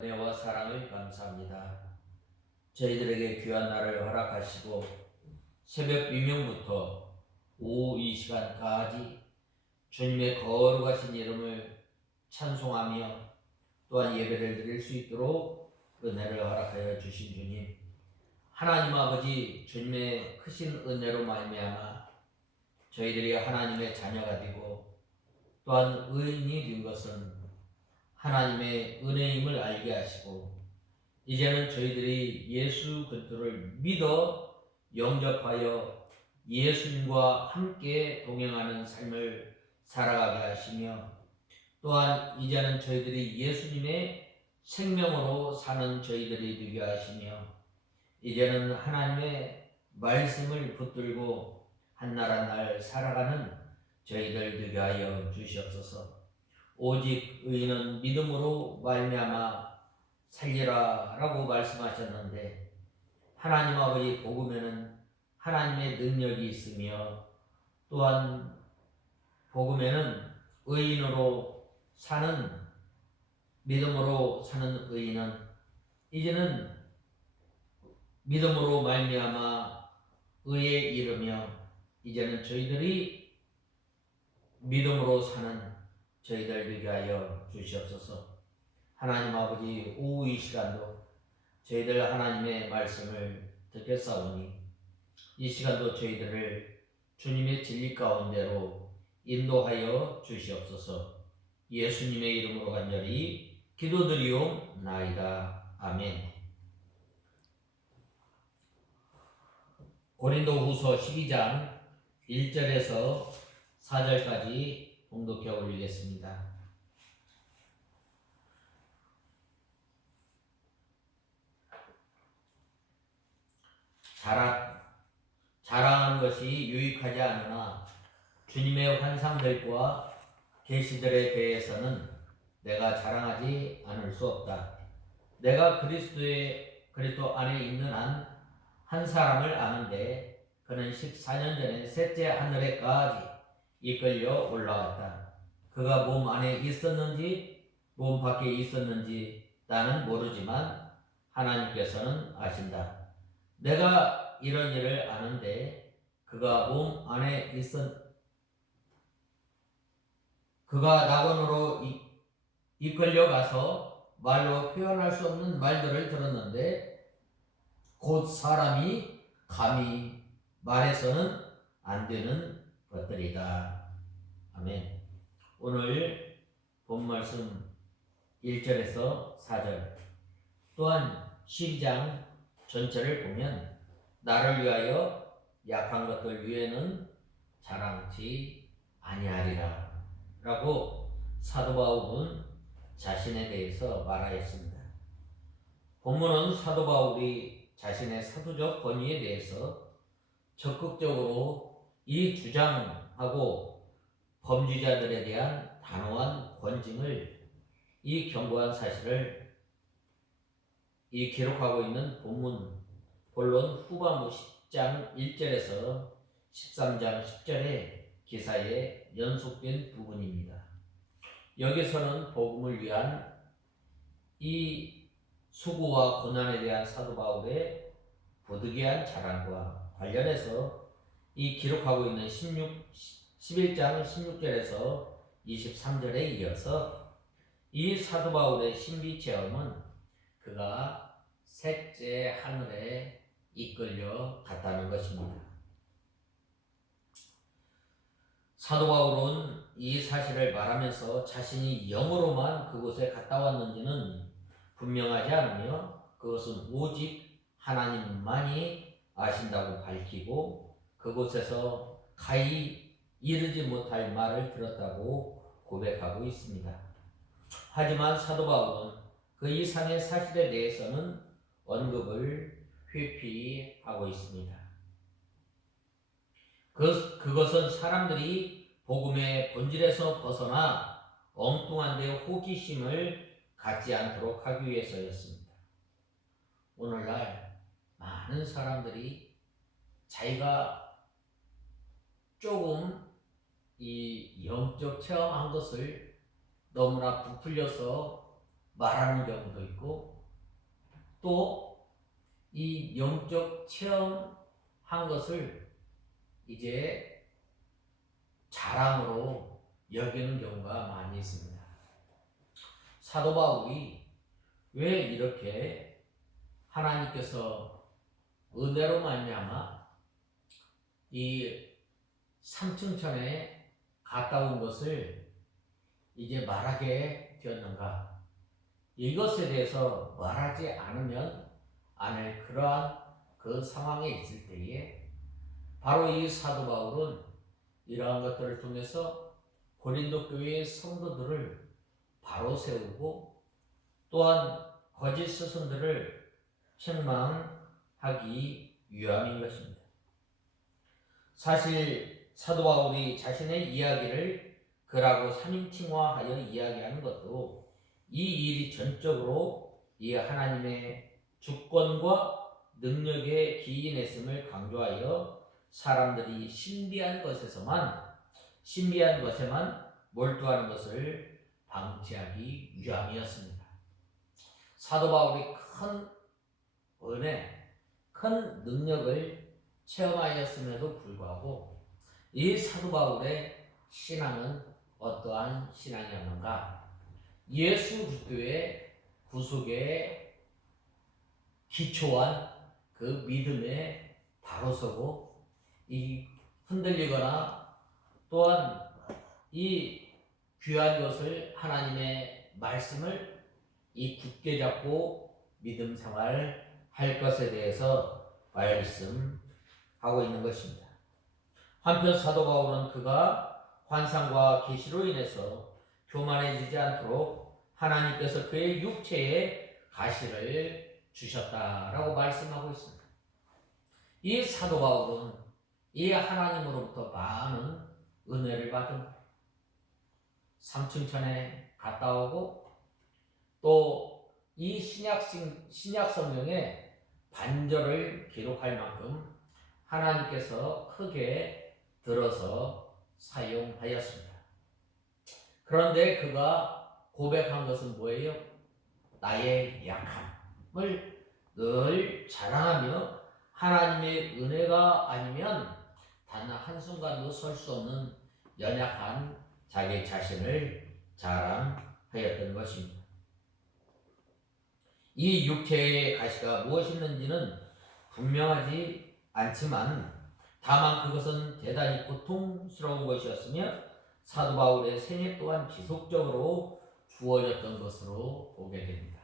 은혜와 사랑을 감사합니다. 저희들에게 귀한 날을 허락하시고 새벽 미명부터 오후 이 시간까지 주님의 거룩하신 이름을 찬송하며 또한 예배를 드릴 수 있도록 은혜를 허락하여 주신 주님, 하나님 아버지 주님의 크신 은혜로 말미암아 저희들이 하나님의 자녀가 되고 또한 의인이 된 것은 하나님의 은혜임을 알게 하시고, 이제는 저희들이 예수 그리스도를 믿어 영접하여 예수님과 함께 동행하는 삶을 살아가게 하시며, 또한 이제는 저희들이 예수님의 생명으로 사는 저희들이 되게 하시며, 이제는 하나님의 말씀을 붙들고 한날 한날 살아가는 저희들 되게 하여 주시옵소서. 오직 의인은 믿음으로 말미암아 살리라라고 말씀하셨는데, 하나님 아버지 복음에는 하나님의 능력이 있으며 또한 복음에는 의인으로 사는, 믿음으로 사는 의인은 이제는 믿음으로 말미암아 의에 이르며, 이제는 저희들이 믿음으로 사는 저희들 되게 하여 주시옵소서. 하나님 아버지, 오후 이 시간도 저희들 하나님의 말씀을 듣겠사오니 이 시간도 저희들을 주님의 진리 가운데로 인도하여 주시옵소서. 예수님의 이름으로 간절히 기도드리옵나이다. 아멘. 고린도후서 12장 1절에서 4절까지 봉독해 올리겠습니다. 자랑하는 것이 유익하지 않으나 주님의 환상들과 계시들에 대해서는 내가 자랑하지 않을 수 없다. 내가 그리스도 안에 있는 한 사람을 아는데 그는 14년 전에 셋째 하늘에까지 이끌려 올라갔다. 그가 몸 안에 있었는지 몸 밖에 있었는지 나는 모르지만 하나님께서는 아신다. 내가 이런 일을 아는데 그가 낙원으로 이끌려가서 말로 표현할 수 없는 말들을 들었는데 곧 사람이 감히 말해서는 안 되는 것들이다. 아멘. 오늘 본 말씀 1절에서 4절, 또한 12장 전체를 보면 나를 위하여 약한 것들 위에는 자랑치 아니하리라 라고 사도 바울은 자신에 대해서 말하였습니다. 본문은 사도 바울이 자신의 사도적 권위에 대해서 적극적으로 이 주장하고 범죄자들에 대한 단호한 권징을, 이 견고한 사실을 이 기록하고 있는 본론 후반부 10장 1절에서 13장 10절의 기사에 연속된 부분입니다. 여기서는 복음을 위한 이 수고와 고난에 대한 사도 바울의 부득이한 자랑과 관련해서 이 기록하고 있는 11장 16절에서 23절에 이어서 이 사도 바울의 신비 체험은 그가 셋째 하늘에 이끌려 갔다는 것입니다. 사도 바울은 이 사실을 말하면서 자신이 영으로만 그곳에 갔다 왔는지는 분명하지 않으며 그것은 오직 하나님만이 아신다고 밝히고, 그곳에서 가히 이르지 못할 말을 들었다고 고백하고 있습니다. 하지만 사도 바울은 그 이상의 사실에 대해서는 언급을 회피하고 있습니다. 그것은 사람들이 복음의 본질에서 벗어나 엉뚱한 데 호기심을 갖지 않도록 하기 위해서였습니다. 오늘날 많은 사람들이 자기가 조금 이 영적 체험한 것을 너무나 부풀려서 말하는 경우도 있고, 또 이 영적 체험한 것을 이제 자랑으로 여기는 경우가 많이 있습니다. 사도 바울이 왜 이렇게 하나님께서 은혜로 말미암아 이 삼층천에 갔다 온 것을 이제 말하게 되었는가? 이것에 대해서 말하지 않으면 안 할 그러한 그 상황에 있을 때에 바로 이 사도 바울은 이러한 것들을 통해서 고린도 교회의 성도들을 바로 세우고 또한 거짓 스승들을 책망하기 위함인 것입니다. 사실 사도 바울이 자신의 이야기를 그라고 3인칭화하여 이야기하는 것도 이 일이 전적으로 이 하나님의 주권과 능력에 기인했음을 강조하여 사람들이 신비한 것에만 몰두하는 것을 방지하기 위함이었습니다. 사도 바울이 큰 은혜, 큰 능력을 체험하였음에도 불구하고 이 사도 바울의 신앙은 어떠한 신앙이었는가? 예수 그리스도의 구속에 기초한 그 믿음에 바로 서고 이 흔들리거나 또한 이 귀한 것을 하나님의 말씀을 이 굳게 잡고 믿음 생활 할 것에 대해서 말씀하고 있는 것입니다. 한편 사도 바울은 그가 환상과 계시로 인해서 교만해지지 않도록 하나님께서 그의 육체에 가시를 주셨다라고 말씀하고 있습니다. 이 사도 바울은 이 하나님으로부터 많은 은혜를 받은 삼층천에 갔다 오고 또 이 신약 성경에 반절을 기록할 만큼 하나님께서 크게 들어서 사용하였습니다. 그런데 그가 고백한 것은 뭐예요? 나의 약함을 늘 자랑하며 하나님의 은혜가 아니면 단 한순간도 설 수 없는 연약한 자기 자신을 자랑하였던 것입니다. 이 육체의 가시가 무엇이었는지는 분명하지 않지만 다만 그것은 대단히 고통스러운 것이었으며 사도 바울의 생애 또한 지속적으로 주어졌던 것으로 보게 됩니다.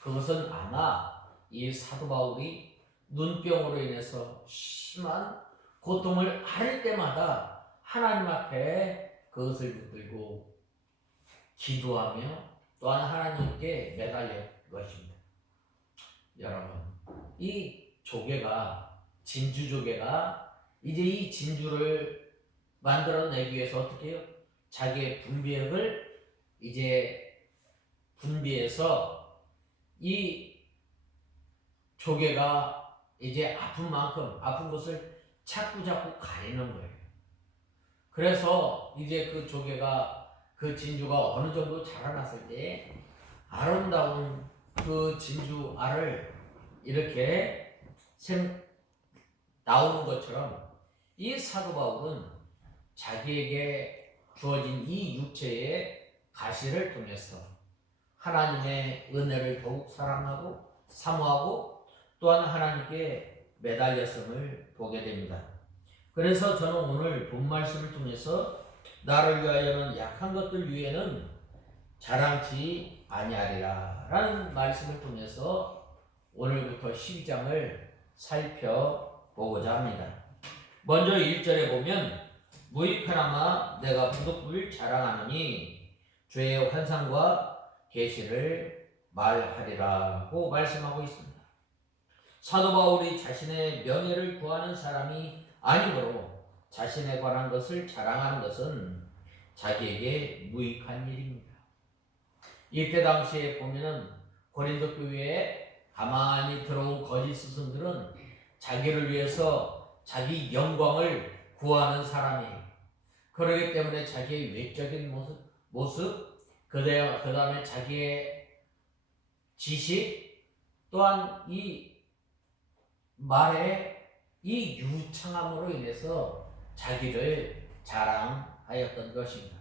그것은 아마 이 사도 바울이 눈병으로 인해서 심한 고통을 앓을 때마다 하나님 앞에 그것을 붙들고 기도하며 또한 하나님께 매달렸던 것입니다. 여러분, 이 조개가 진주조개가 이제 이 진주를 만들어내기 위해서 어떻게 해요? 자기의 분비액을 이제 분비해서 이 조개가 이제 아픈 만큼 아픈 것을 자꾸 가리는 거예요. 그래서 이제 그 조개가 그 진주가 어느 정도 자라났을 때 아름다운 그 진주 알을 이렇게 나오는 것처럼 이 사도 바울은 자기에게 주어진 이 육체의 가시를 통해서 하나님의 은혜를 더욱 사랑하고 사모하고 또한 하나님께 매달렸음을 보게 됩니다. 그래서 저는 오늘 본 말씀을 통해서 나를 위하여는 약한 것들 위에는 자랑치 아니하리라 라는 말씀을 통해서 오늘부터 12장을 살펴보고자 합니다. 먼저 1절에 보면 무익하나마 내가 부득불 자랑하느니 주의 환상과 계시를 말하리라고 말씀하고 있습니다. 사도 바울이 자신의 명예를 구하는 사람이 아니므로 자신에 관한 것을 자랑하는 것은 자기에게 무익한 일입니다. 이때 당시에 보면은 고린도 교회에 가만히 들어온 거짓 스승들은 자기를 위해서 자기 영광을 구하는 사람이에요. 그렇기 때문에 자기의 외적인 모습 그 다음에 자기의 지식 또한 이 말의 이 유창함으로 인해서 자기를 자랑하였던 것입니다.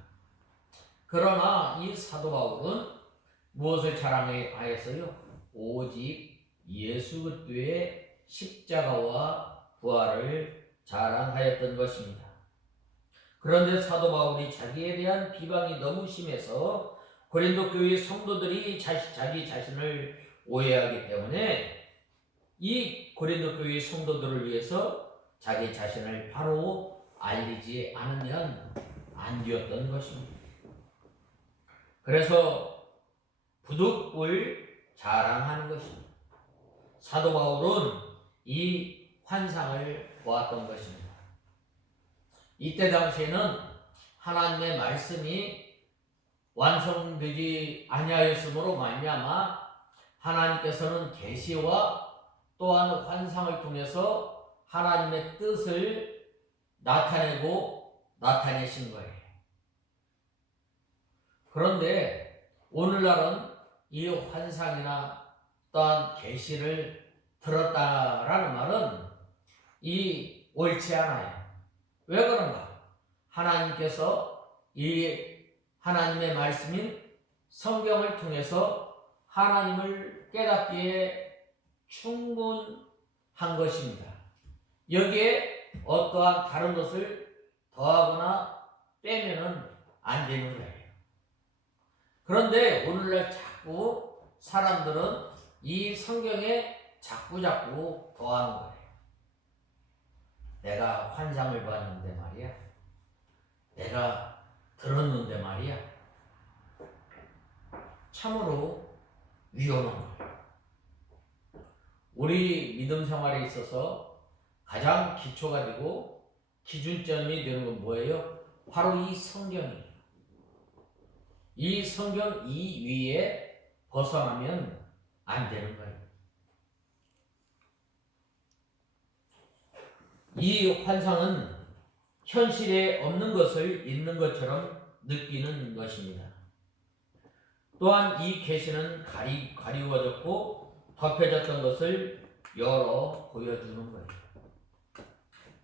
그러나 이 사도 바울은 무엇을 자랑하였어요? 오직 예수 그리스도의 십자가와 부활을 자랑하였던 것입니다. 그런데 사도 바울이 자기에 대한 비방이 너무 심해서 고린도 교회 성도들이 자기 자신을 오해하기 때문에 이 고린도 교회 성도들을 위해서 자기 자신을 바로 알리지 않으면 안 되었던 것입니다. 그래서 부득불 자랑하는 것입니다. 사도 바울은 이 환상을 보았던 것입니다. 이때 당시에는 하나님의 말씀이 완성되지 아니하였으므로 말미암아 하나님께서는 계시와 또한 환상을 통해서 하나님의 뜻을 나타내신 거예요. 그런데 오늘날은 이 환상이나 또한 계시를 들었다라는 말은 이 옳지 않아요. 왜 그런가? 하나님께서 이 하나님의 말씀인 성경을 통해서 하나님을 깨닫기에 충분한 것입니다. 여기에 어떠한 다른 것을 더하거나 빼면은 안 되는 거예요. 그런데 오늘날 자꾸 사람들은 이 성경에 자꾸 더하는 거예요. 내가 환상을 봤는데 말이야. 내가 들었는데 말이야. 참으로 위험한 거예요. 우리 믿음 생활에 있어서 가장 기초가 되고 기준점이 되는 건 뭐예요? 바로 이 성경이에요. 이 성경 이 위에 벗어나면 안 되는 거예요. 이 환상은 현실에 없는 것을 있는 것처럼 느끼는 것입니다. 또한 이 계시는 가리워졌고 덮여졌던 것을 열어 보여주는 거예요.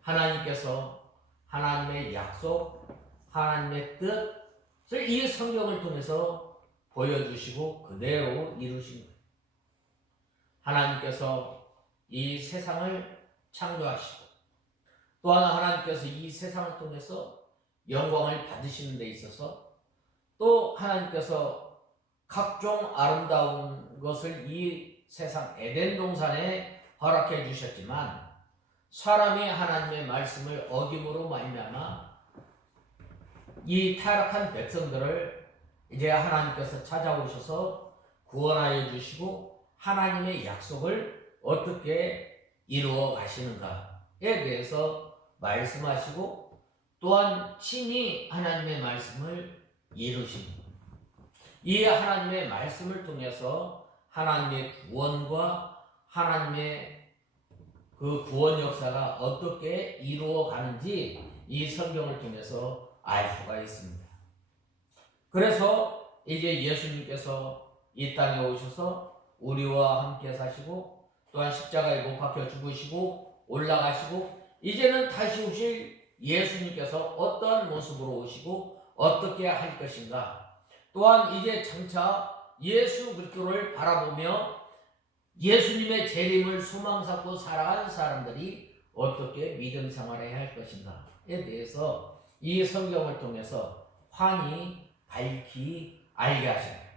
하나님께서 하나님의 약속, 하나님의 뜻을 이 성경을 통해서 보여주시고 그대로 이루신 거예요. 하나님께서 이 세상을 창조하시고 또한 하나님께서 이 세상을 통해서 영광을 받으시는 데 있어서 또 하나님께서 각종 아름다운 것을 이 세상 에덴 동산에 허락해 주셨지만 사람이 하나님의 말씀을 어김으로 말미암아 이 타락한 백성들을 이제 하나님께서 찾아오셔서 구원하여 주시고 하나님의 약속을 어떻게 이루어 가시는가에 대해서 말씀하시고 또한 친히 하나님의 말씀을 이루십니다. 이 하나님의 말씀을 통해서 하나님의 구원과 하나님의 그 구원 역사가 어떻게 이루어 가는지 이 성경을 통해서 알 수가 있습니다. 그래서 이제 예수님께서 이 땅에 오셔서 우리와 함께 사시고 또한 십자가에 못 박혀 죽으시고 올라가시고 이제는 다시 오실 예수님께서 어떠한 모습으로 오시고 어떻게 할 것인가, 또한 이제 장차 예수 그리스도를 바라보며 예수님의 재림을 소망 삼고 살아가는 사람들이 어떻게 믿음 생활을 해야 할 것인가에 대해서 이 성경을 통해서 환히 밝히 알게 하신 거예요.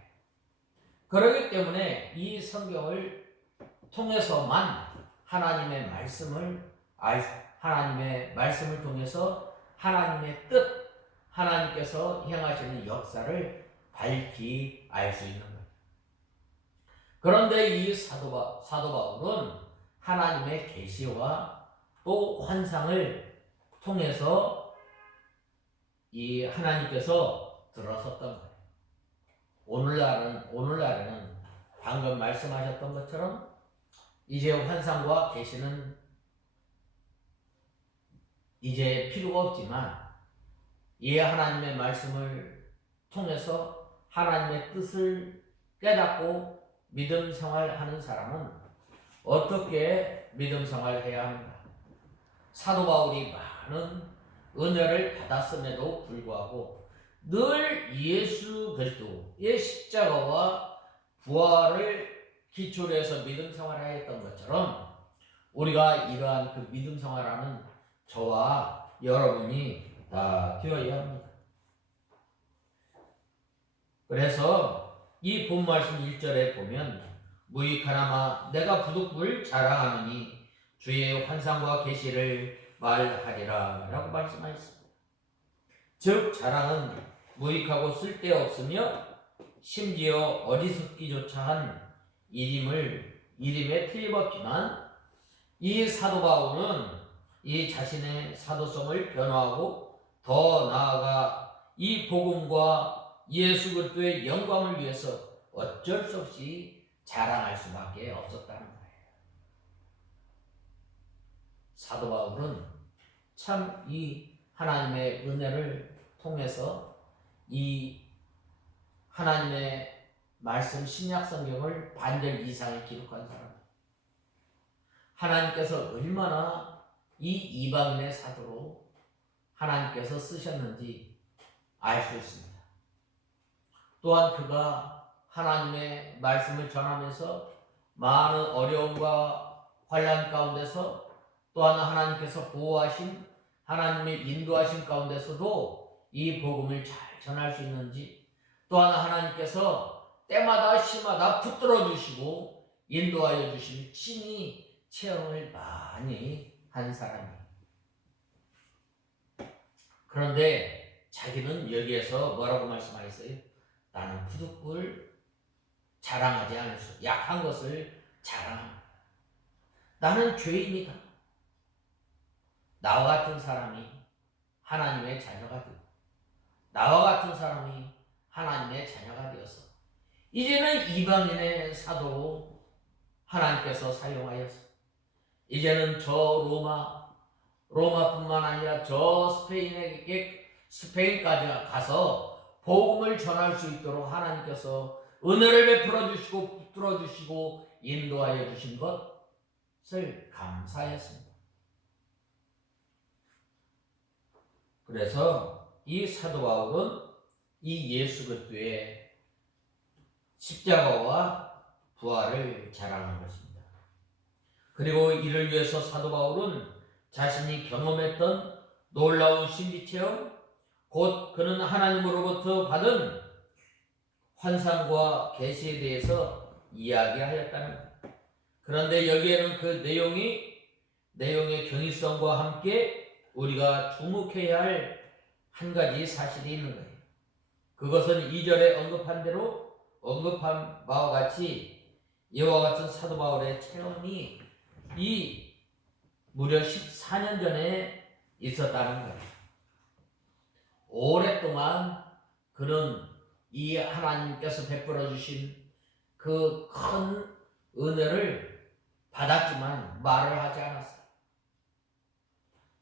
그렇기 때문에 이 성경을 통해서만 하나님의 말씀을 통해서 하나님의 뜻, 하나님께서 행하시는 역사를 밝히 알 수 있는 거예요. 그런데 이 사도 바울은 하나님의 계시와 또 환상을 통해서 이 하나님께서 들어섰던 거예요. 오늘날에는 방금 말씀하셨던 것처럼 이제 환상과 계시는 이제 필요가 없지만 이 하나님의 말씀을 통해서 하나님의 뜻을 깨닫고 믿음 생활하는 사람은 어떻게 믿음 생활해야 하는가? 사도 바울이 많은 은혜를 받았음에도 불구하고 늘 예수 그리스도의 십자가와 부활을 기초로 해서 믿음 생활하였던 것처럼 우리가 이러한 그 믿음 생활하는 저와 여러분이 다 되어야 합니다. 그래서 이 본 말씀 1절에 보면 무익하나마 내가 부득불 자랑하노니 주의 환상과 계시를 말하리라 라고 말씀하셨습니다. 즉 자랑은 무익하고 쓸데없으며 심지어 어리석기조차 한 일임에 틀림없지만 이 사도 바울은 이 자신의 사도성을 변화하고 더 나아가 이 복음과 예수 그리스도의 영광을 위해서 어쩔 수 없이 자랑할 수밖에 없었다는 거예요. 사도 바울은 참 이 하나님의 은혜를 통해서 이 하나님의 말씀 신약 성경을 반절 이상을 기록한 사람. 하나님께서 얼마나 이 이방인의 사도로 하나님께서 쓰셨는지 알 수 있습니다. 또한 그가 하나님의 말씀을 전하면서 많은 어려움과 환난 가운데서 또한 하나님께서 보호하신 하나님의 인도하신 가운데서도 이 복음을 잘 전할 수 있는지 또한 하나님께서 때마다 시마다 붙들어 주시고 인도하여 주신 친히 체험을 많이 한 사람이에요. 그런데 자기는 여기에서 뭐라고 말씀하셨어요? 나는 부득불 자랑하지 않았어. 약한 것을 자랑합니다. 나는 죄인이다. 나와 같은 사람이 하나님의 자녀가 되고 나와 같은 사람이 하나님의 자녀가 되어서 이제는 이방인의 사도로 하나님께서 사용하였어. 이제는 저 로마뿐만 아니라 저 스페인까지 가서 복음을 전할 수 있도록 하나님께서 은혜를 베풀어 주시고 붙들어 주시고 인도하여 주신 것을 감사했습니다. 그래서 이 사도 바울은 이 예수 그리스도의 십자가와 부활을 자랑한 것입니다. 그리고 이를 위해서 사도 바울은 자신이 경험했던 놀라운 신비체험, 곧 그는 하나님으로부터 받은 환상과 계시에 대해서 이야기하였다는 것. 그런데 여기에는 그 내용의 경이성과 함께 우리가 주목해야 할 한 가지 사실이 있는 거예요. 그것은 2절에 언급한 바와 같이 이와 같은 사도 바울의 체험이 이 무려 14년 전에 있었다는 거예요. 오랫동안 그는 이 하나님께서 베풀어 주신 그 큰 은혜를 받았지만 말을 하지 않았어요.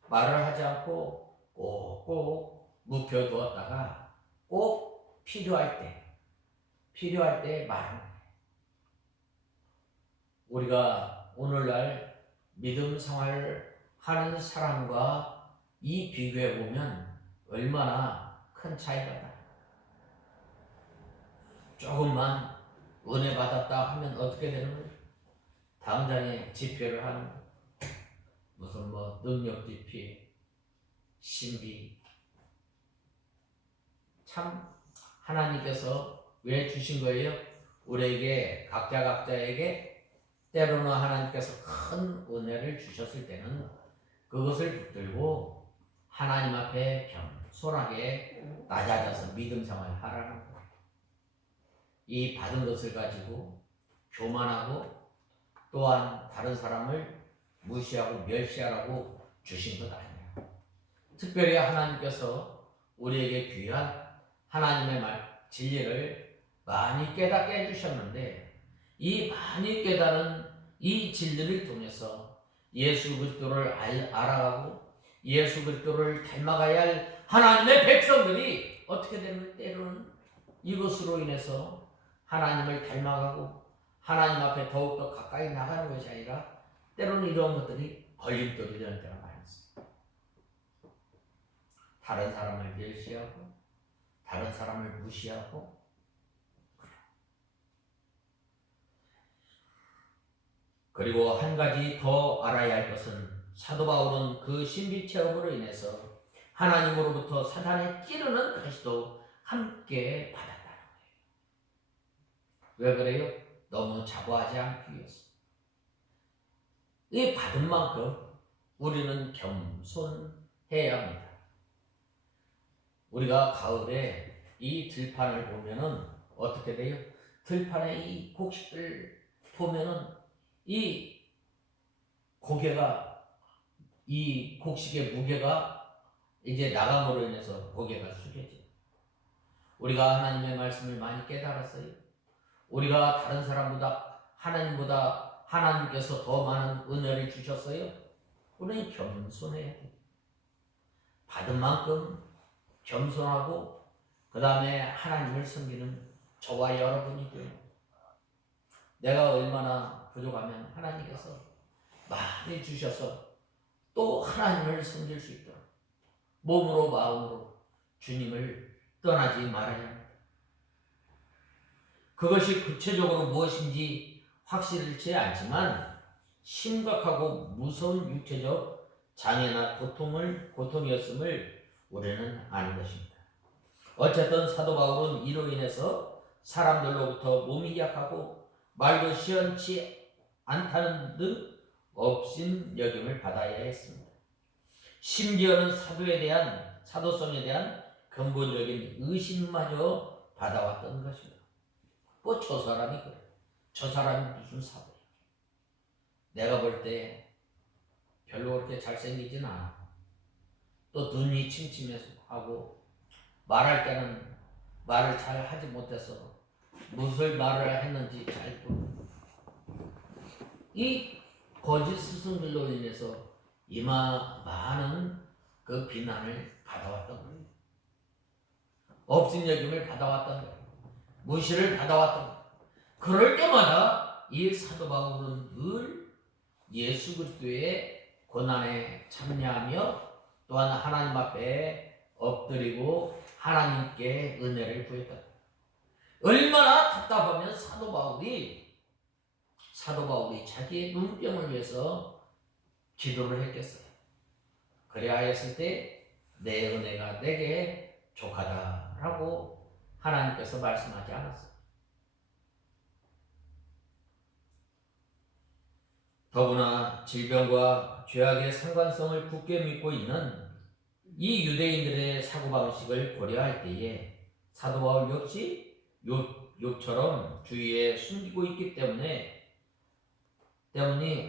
말을 하지 않고 꼭 묵혀두었다가 꼭 필요할 때 말하는 거예요. 우리가 오늘날 믿음 생활을 하는 사람과 이 비교해 보면 얼마나 큰 차이가 나요. 조금만 은혜 받았다 하면 어떻게 되는 거예요? 당장에 집회를 하는 거예요. 무슨 능력 집회, 신비. 참 하나님께서 왜 주신 거예요? 우리에게 각자에게 때로는 하나님께서 큰 은혜를 주셨을 때는 그것을 붙들고 하나님 앞에 겸손하게 낮아져서 믿음 생활을 하라는 거예요. 이 받은 것을 가지고 교만하고 또한 다른 사람을 무시하고 멸시하라고 주신 것 아니에요. 특별히 하나님께서 우리에게 귀한 하나님의 진리를 많이 깨닫게 해주셨는데 이 많이 깨달은 이 진리를 통해서 예수 그리스도를 알아가고 예수 그리스도를 닮아가야 할 하나님의 백성들이 어떻게 되면 때로는 이것으로 인해서 하나님을 닮아가고 하나님 앞에 더욱더 가까이 나가는 것이 아니라 때로는 이런 것들이 걸림돌이 되는 때가 많이 있어요. 다른 사람을 멸시하고 다른 사람을 무시하고. 그리고 한 가지 더 알아야 할 것은 사도 바울은 그 신비 체험으로 인해서 하나님으로부터 사단의 찌르는 가시도 함께 받았다는 거예요. 왜 그래요? 너무 자고하지 않기 위해서. 이 받은 만큼 우리는 겸손해야 합니다. 우리가 가을에 이 들판을 보면은 어떻게 돼요? 들판에 이 곡식들 보면은 이 고개가, 이 곡식의 무게가 이제 나감으로 인해서 고개가 숙여져요. 우리가 하나님의 말씀을 많이 깨달았어요. 우리가 다른 사람보다 하나님보다 하나님께서 더 많은 은혜를 주셨어요. 우리는 겸손해야 돼요. 받은 만큼 겸손하고 그 다음에 하나님을 섬기는 저와 여러분이 돼요. 내가 얼마나 부족하면 하나님께서 많이 주셔서 또 하나님을 섬길 수 있도록 몸으로 마음으로 주님을 떠나지 말아야 합니다. 그것이 구체적으로 무엇인지 확실치 않지만 심각하고 무서운 육체적 장애나 고통이었음을 우리는 아는 것입니다. 어쨌든 사도 바울은 이로 인해서 사람들로부터 몸이 약하고 말도 시원치 않다는 등 업신 여김을 받아야 했습니다. 심지어는 사도성에 대한 근본적인 의심마저 받아왔던 것입니다. 뭐 저 사람이 그래. 저 사람이 무슨 사도야. 내가 볼 때 별로 그렇게 잘생기진 않아. 또 눈이 침침해서 하고 말할 때는 말을 잘 하지 못해서 무슨 말을 했는지 잘 모르고 이 거짓 스승들로 인해서 많은 그 비난을 받아왔던 거예요. 업신여김을 받아왔던 거예요. 무시를 받아왔던 거예요. 그럴 때마다 이 사도 바울은 늘 예수 그리스도의 고난에 참여하며 또한 하나님 앞에 엎드리고 하나님께 은혜를 구했다. 얼마나 답답하면 사도 바울이 자기의 눈병을 위해서 기도를 했겠어요. 그래야 했을 때 내 은혜가 내게 족하다라고 하나님께서 말씀하지 않았어요. 더구나 질병과 죄악의 상관성을 굳게 믿고 있는 이 유대인들의 사고방식을 고려할 때에 사도 바울 역시 욥처럼 주위에 숨기고 있기 때문이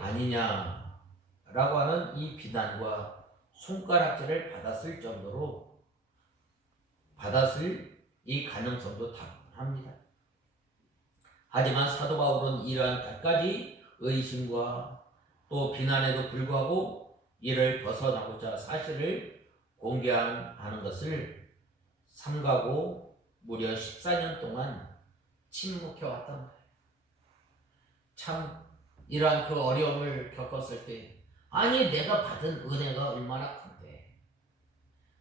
아니냐라고 하는 이 비난과 손가락질을 받았을 이 가능성도 다분합니다. 하지만 사도 바울은 이러한 갖가지 의심과 또 비난에도 불구하고 이를 벗어나고자 사실을 공개하는 것을 삼가고 무려 14년 동안 침묵해왔던 거예요. 참 이러한 그 어려움을 겪었을 때 아니 내가 받은 은혜가 얼마나 큰데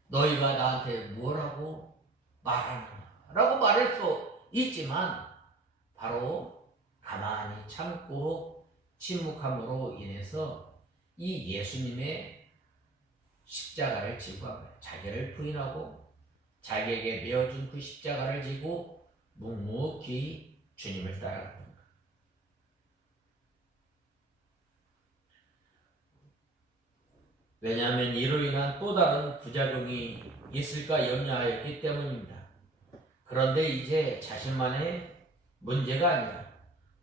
너희가 나한테 뭐라고 말하느냐라고 말할 수 있지만 바로 가만히 참고 침묵함으로 인해서 이 예수님의 십자가를 지고 한 거예요. 자기를 부인하고 자기에게 메어준 그 십자가를 지고 묵묵히 주님을 따라갔던 거예요. 왜냐하면 이로 인한 또 다른 부작용이 있을까 염려하였기 때문입니다. 그런데 이제 자신만의 문제가 아니라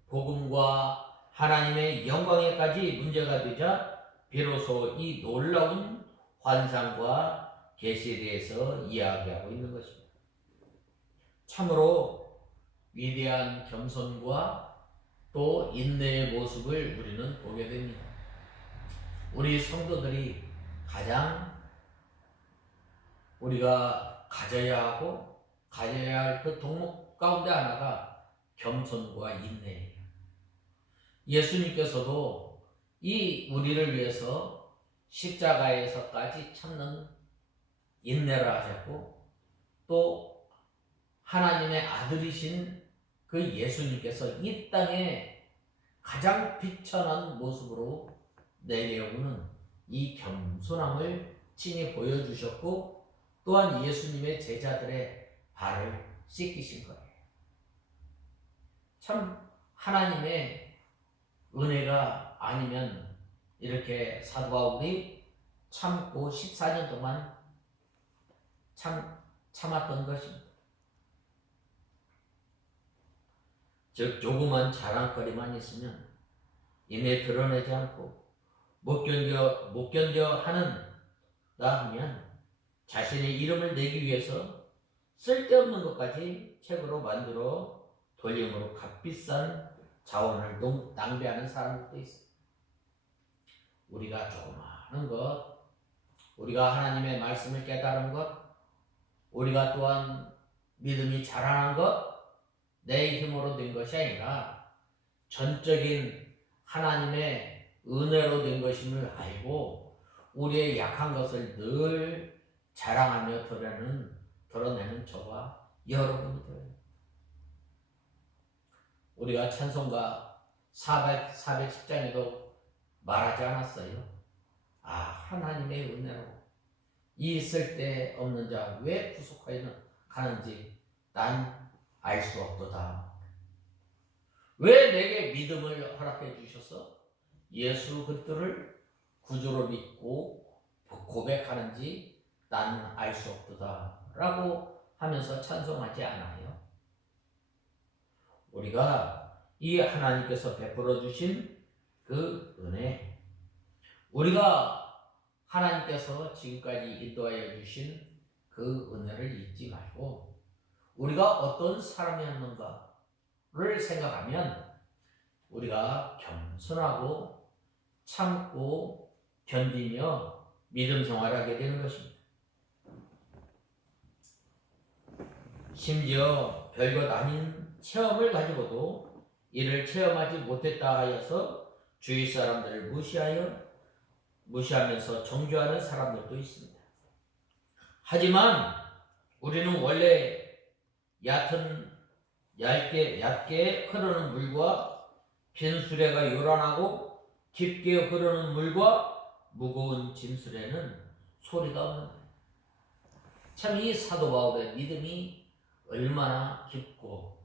복음과 하나님의 영광에까지 문제가 되자 비로소 이 놀라운 환상과 계시에 대해서 이야기하고 있는 것입니다. 참으로 위대한 겸손과 또 인내의 모습을 우리는 보게 됩니다. 우리 성도들이 가장 우리가 가져야 할 그 덕목 가운데 하나가 겸손과 인내예요. 예수님께서도 이 우리를 위해서 십자가에서까지 참는 인내를 하셨고, 또 하나님의 아들이신 그 예수님께서 이 땅에 가장 비천한 모습으로 내려오는 이 겸손함을 친히 보여주셨고, 또한 예수님의 제자들의 발을 씻기신 거예요. 참 하나님의 은혜가 아니면 이렇게 사도 바울이 참고 14년 동안 참았던 것입니다. 즉 조그만 자랑거리만 있으면 이내 드러내지 않고 못 견뎌 하는가 하면 자신의 이름을 내기 위해서 쓸데없는 것까지 책으로 만들어 돌림으로 값비싼 자원을 낭비하는 사람들도 있어요. 우리가 조그마한 것, 우리가 하나님의 말씀을 깨달은 것, 우리가 또한 믿음이 자라난 것, 내 힘으로 된 것이 아니라 전적인 하나님의 은혜로 된 것임을 알고 우리의 약한 것을 늘 자랑하며 드러내는 저와 여러분들, 우리가 찬송가 410장에도 말하지 않았어요? 아, 하나님의 은혜로 이 쓸데없는 자 왜 구속하여 가는지 난 알 수 없도다. 왜 내게 믿음을 허락해 주셔서 예수 그리스도를 구주로 믿고 고백하는지 난 알 수 없도다 라고 하면서 찬송하지 않아요? 우리가 이 하나님께서 베풀어 주신 그 은혜, 우리가 하나님께서 지금까지 인도하여 주신 그 은혜를 잊지 말고 우리가 어떤 사람이었는가를 생각하면 우리가 겸손하고 참고 견디며 믿음 생활을 하게 되는 것입니다. 심지어 별것 아닌 체험을 가지고도 이를 체험하지 못했다 하여서 주위 사람들을 무시하면서 정죄하는 사람들도 있습니다. 하지만 우리는 원래 얇게 흐르는 물과 빈수레가 요란하고 깊게 흐르는 물과 무거운 짐수레는 소리가 없는 거예요. 참 이 사도 바울의 믿음이 얼마나 깊고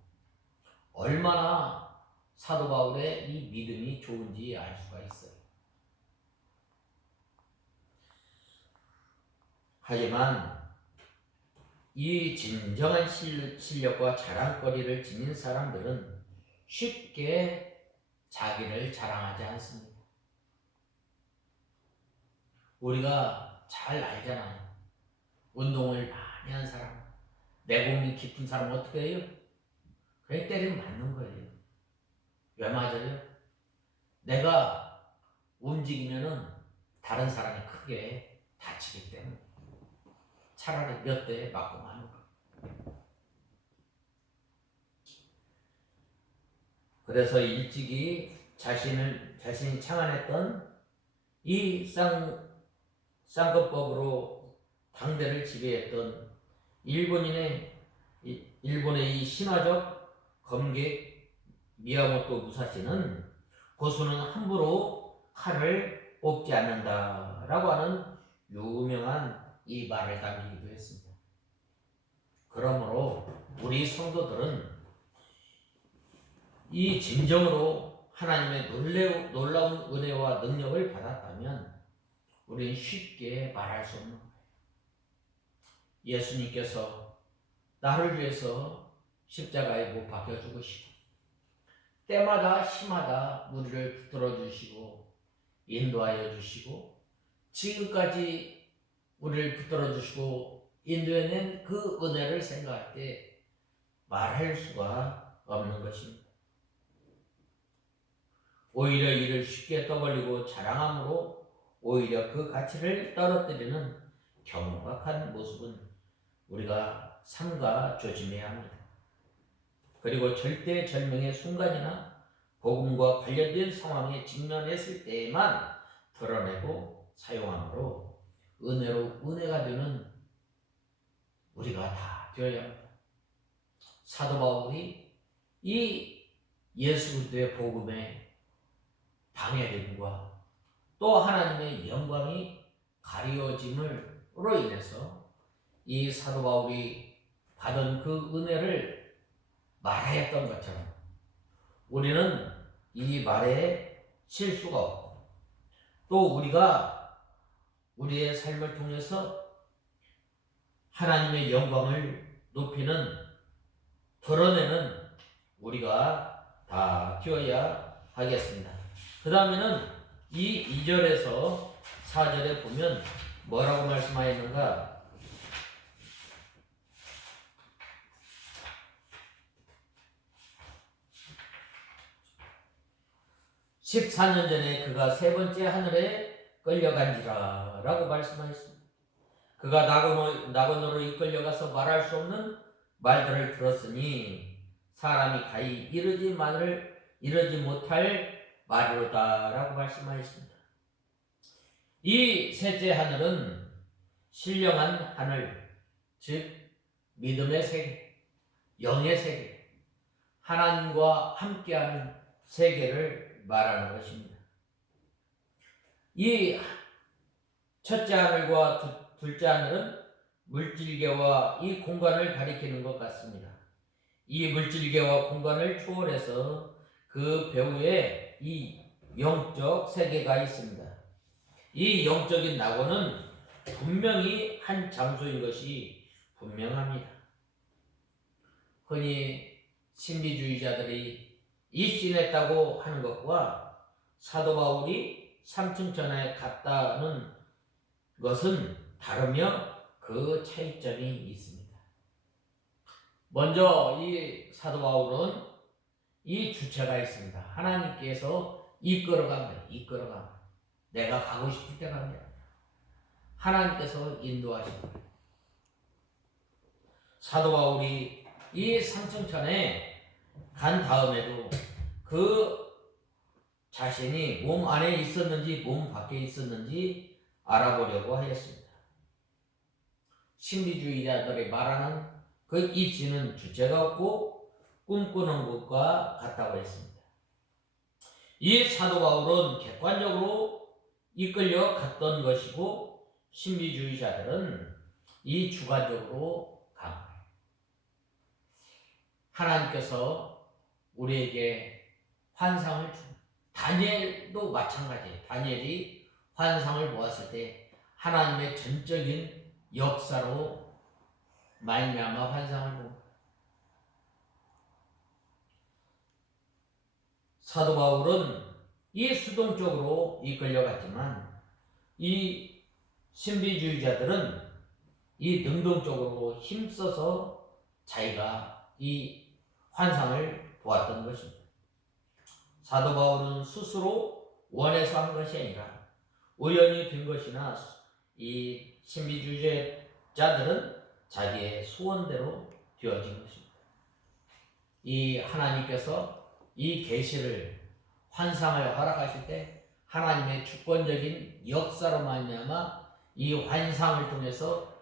얼마나 사도 바울의 이 믿음이 좋은지 알 수가 있어요. 하지만 이 진정한 실력과 자랑거리를 지닌 사람들은 쉽게 자기를 자랑하지 않습니다. 우리가 잘 알잖아요. 운동을 많이 한 사람, 내공이 깊은 사람 어떻게 해요? 그냥 때리면 맞는 거예요. 왜 맞아요? 내가 움직이면은 다른 사람이 크게 다치기 때문에 차라리 몇 대 맞고 마는 거. 그래서 일찍이 자신이 창안했던 이 쌍꺼법으로 당대를 지배했던 일본의 이 신화적 검객 미야모토 무사시는 고수는 함부로 칼을 뽑지 않는다라고 하는 유명한 이 말을 남기기도 했습니다. 그러므로 우리 성도들은 이 진정으로 하나님의 놀라운 은혜와 능력을 받았다면 우리는 쉽게 말할 수 없는 거예요. 예수님께서 나를 위해서 십자가에 못 박혀 죽으시고 때마다 시마다 우리를 붙들어 주시고 인도하여 주시고 지금까지 우리를 붙들어 주시고 인도해낸 그 은혜를 생각할 때 말할 수가 없는 것입니다. 오히려 이를 쉽게 떠벌리고 자랑함으로 오히려 그 가치를 떨어뜨리는 경박한 모습은 우리가 삼가 조심해야 합니다. 그리고 절대 절명의 순간이나 복음과 관련된 상황에 직면했을 때에만 드러내고 사용함으로 은혜가 되는 우리가 다 되어야 합니다. 사도 바울이 이 예수 그리스도의 복음의 방해됨과 또 하나님의 영광이 가려짐으로 인해서 이 사도 바울이 받은 그 은혜를 말하였던 것처럼 우리는 이 말에 실수가 없고 또 우리가 우리의 삶을 통해서 하나님의 영광을 높이는 드러내는 우리가 다 되어야 하겠습니다. 그 다음에는 이 2절에서 4절에 보면 뭐라고 말씀하였는가? 14년 전에 그가 세 번째 하늘에 끌려간지라 라고 말씀하셨습니다. 그가 낙원으로 이끌려가서 말할 수 없는 말들을 들었으니 사람이 가히 이르지 못할 말이로다 라고 말씀하셨습니다. 이 셋째 하늘은 신령한 하늘, 즉 믿음의 세계, 영의 세계, 하나님과 함께하는 세계를 말하는 것입니다. 이 첫째 하늘과 둘째 하늘은 물질계와 이 공간을 가리키는 것 같습니다. 이 물질계와 공간을 초월해서 그 배후에 이 영적 세계가 있습니다. 이 영적인 낙원은 분명히 한 장소인 것이 분명합니다. 흔히 신비주의자들이 입신했다고 하는 것과 사도 바울이 삼층천에 갔다는 것은 다르며 그 차이점이 있습니다. 먼저 이 사도 바울은 이 주체가 있습니다. 하나님께서 이끌어갑니다. 내가 가고 싶을 때 가는 게 아니라 하나님께서 인도하십니다. 사도 바울이 이 삼층천에 간 다음에도 그 자신이 몸 안에 있었는지 몸 밖에 있었는지 알아보려고 하였습니다. 신비주의자들이 말하는 그 입신은 주체가 없고 꿈꾸는 것과 같다고 했습니다. 이 사도 바울은 객관적으로 이끌려 갔던 것이고 신비주의자들은 이 주관적으로 간 거예요. 하나님께서 우리에게 환상을 줍니다. 다니엘도 마찬가지예요. 다니엘이 환상을 보았을 때 하나님의 전적인 역사로 말미암아 환상을 본 거예요. 사도 바울은 이 수동적으로 이끌려갔지만 이 신비주의자들은 이 능동적으로 힘써서 자기가 이 환상을 보았던 것입니다. 사도 바울은 스스로 원해서 한 것이 아니라 우연히 된 것이나 이 신비주의자들은 자기의 소원대로 되어진 것입니다. 이 하나님께서 이 계시를 환상을 허락하실 때 하나님의 주권적인 역사로 말미암아 이 환상을 통해서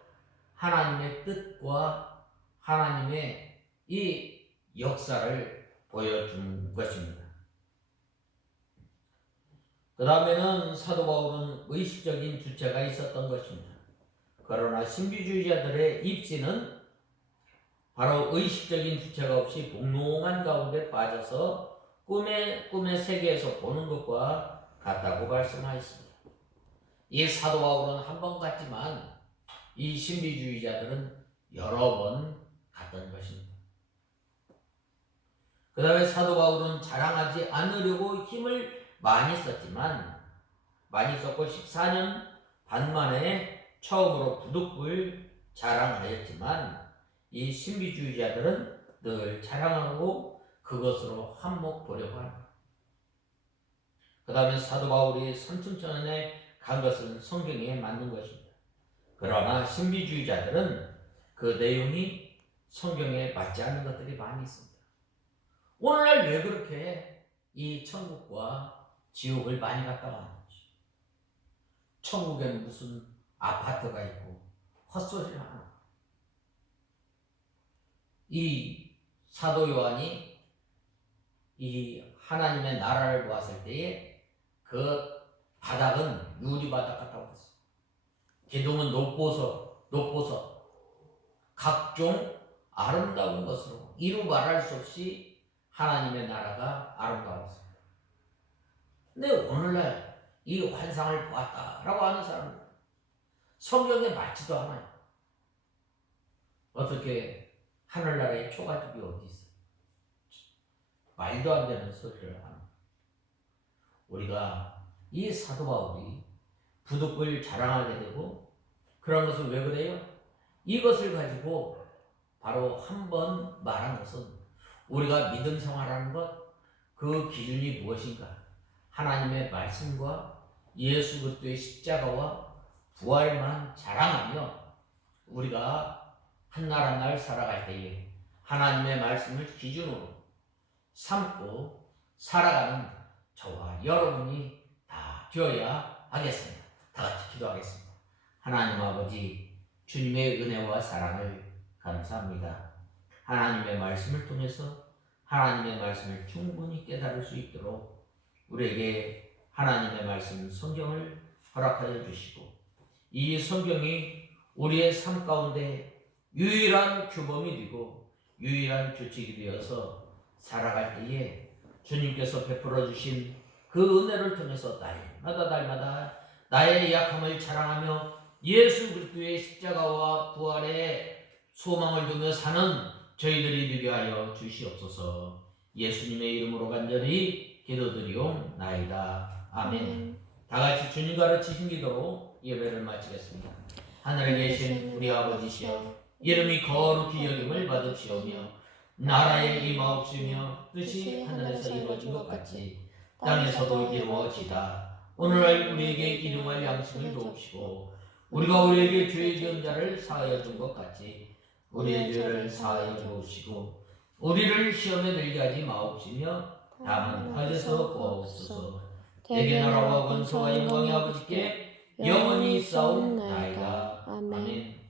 하나님의 뜻과 하나님의 이 역사를 보여준 것입니다. 그 다음에는 사도 바울은 의식적인 주체가 있었던 것입니다. 그러나 신비주의자들의 입시는 바로 의식적인 주체가 없이 몽롱한 가운데 빠져서 꿈의 세계에서 보는 것과 같다고 말씀하였습니다. 이 사도 바울은 한 번 갔지만 이 신비주의자들은 여러 번 갔던 것입니다. 그 다음에 사도 바울은 자랑하지 않으려고 힘을 많이 썼고 14년 반 만에 처음으로 부득불 자랑하였지만 이 신비주의자들은 늘 자랑하고 그것으로 한몫 보려고 합니다. 그 다음에 사도 바울이 삼층천에 간 것은 성경에 맞는 것입니다. 그러나 신비주의자들은 그 내용이 성경에 맞지 않는 것들이 많이 있습니다. 오늘날 왜 그렇게 해? 이 천국과 지옥을 많이 갔다 가는 거죠. 천국에는 무슨 아파트가 있고 헛소리를 하나. 이 사도 요한이 이 하나님의 나라를 보았을 때에 그 바닥은 유리바닥 같다고 했어요. 기둥은 높고서 각종 아름다운 것으로 이루 말할 수 없이 하나님의 나라가 아름다웠어요. 근데 오늘날 이 환상을 보았다라고 하는 사람은 성경에 맞지도 않아요. 어떻게 하늘나라에 초가집이 어디 있어요? 말도 안 되는 소리를 하는. 우리가 이 사도 바울이 부득불 자랑하게 되고 그런 것을 왜 그래요? 이것을 가지고 바로 한 번 말한 것은 우리가 믿음 생활하는 것 그 기준이 무엇인가? 하나님의 말씀과 예수 그리스도의 십자가와 부활만 자랑하며 우리가 한 날 한 날 살아갈 때에 하나님의 말씀을 기준으로 삼고 살아가는 저와 여러분이 다 되어야 하겠습니다. 다 같이 기도하겠습니다. 하나님 아버지, 주님의 은혜와 사랑을 감사합니다. 하나님의 말씀을 통해서 하나님의 말씀을 충분히 깨달을 수 있도록 우리에게 하나님의 말씀 성경을 허락하여 주시고 이 성경이 우리의 삶 가운데 유일한 규범이 되고 유일한 규칙이 되어서 살아갈 때에 주님께서 베풀어 주신 그 은혜를 통해서 날마다 나의 약함을 자랑하며 예수 그리스도의 십자가와 부활의 소망을 두며 사는 저희들이 되게 하여 주시옵소서. 예수님의 이름으로 간절히 기도드리옵나이다. 아멘. 다 같이 주님 가르치신 기도로 예배를 마치겠습니다. 하늘에 계신 우리 아버지시여, 이름이 거룩히 여김을 받으시오며 나라에 임하옵시며 뜻이 하늘에서 이루어진 것 같이 땅에서도 이루어지다. 오늘날 우리에게 일용할 양식을 주옵시고 우리가 우리에게 죄 지은 자를 사하여 준 것 같이 우리의 죄를 사하여 주옵시고 우리를 시험에 들게 하지 마옵시며 다만 악에서 구하옵소서. 대개 나라와 권세와 영광이 아버지께 영원히 있사옵나이다. 아멘.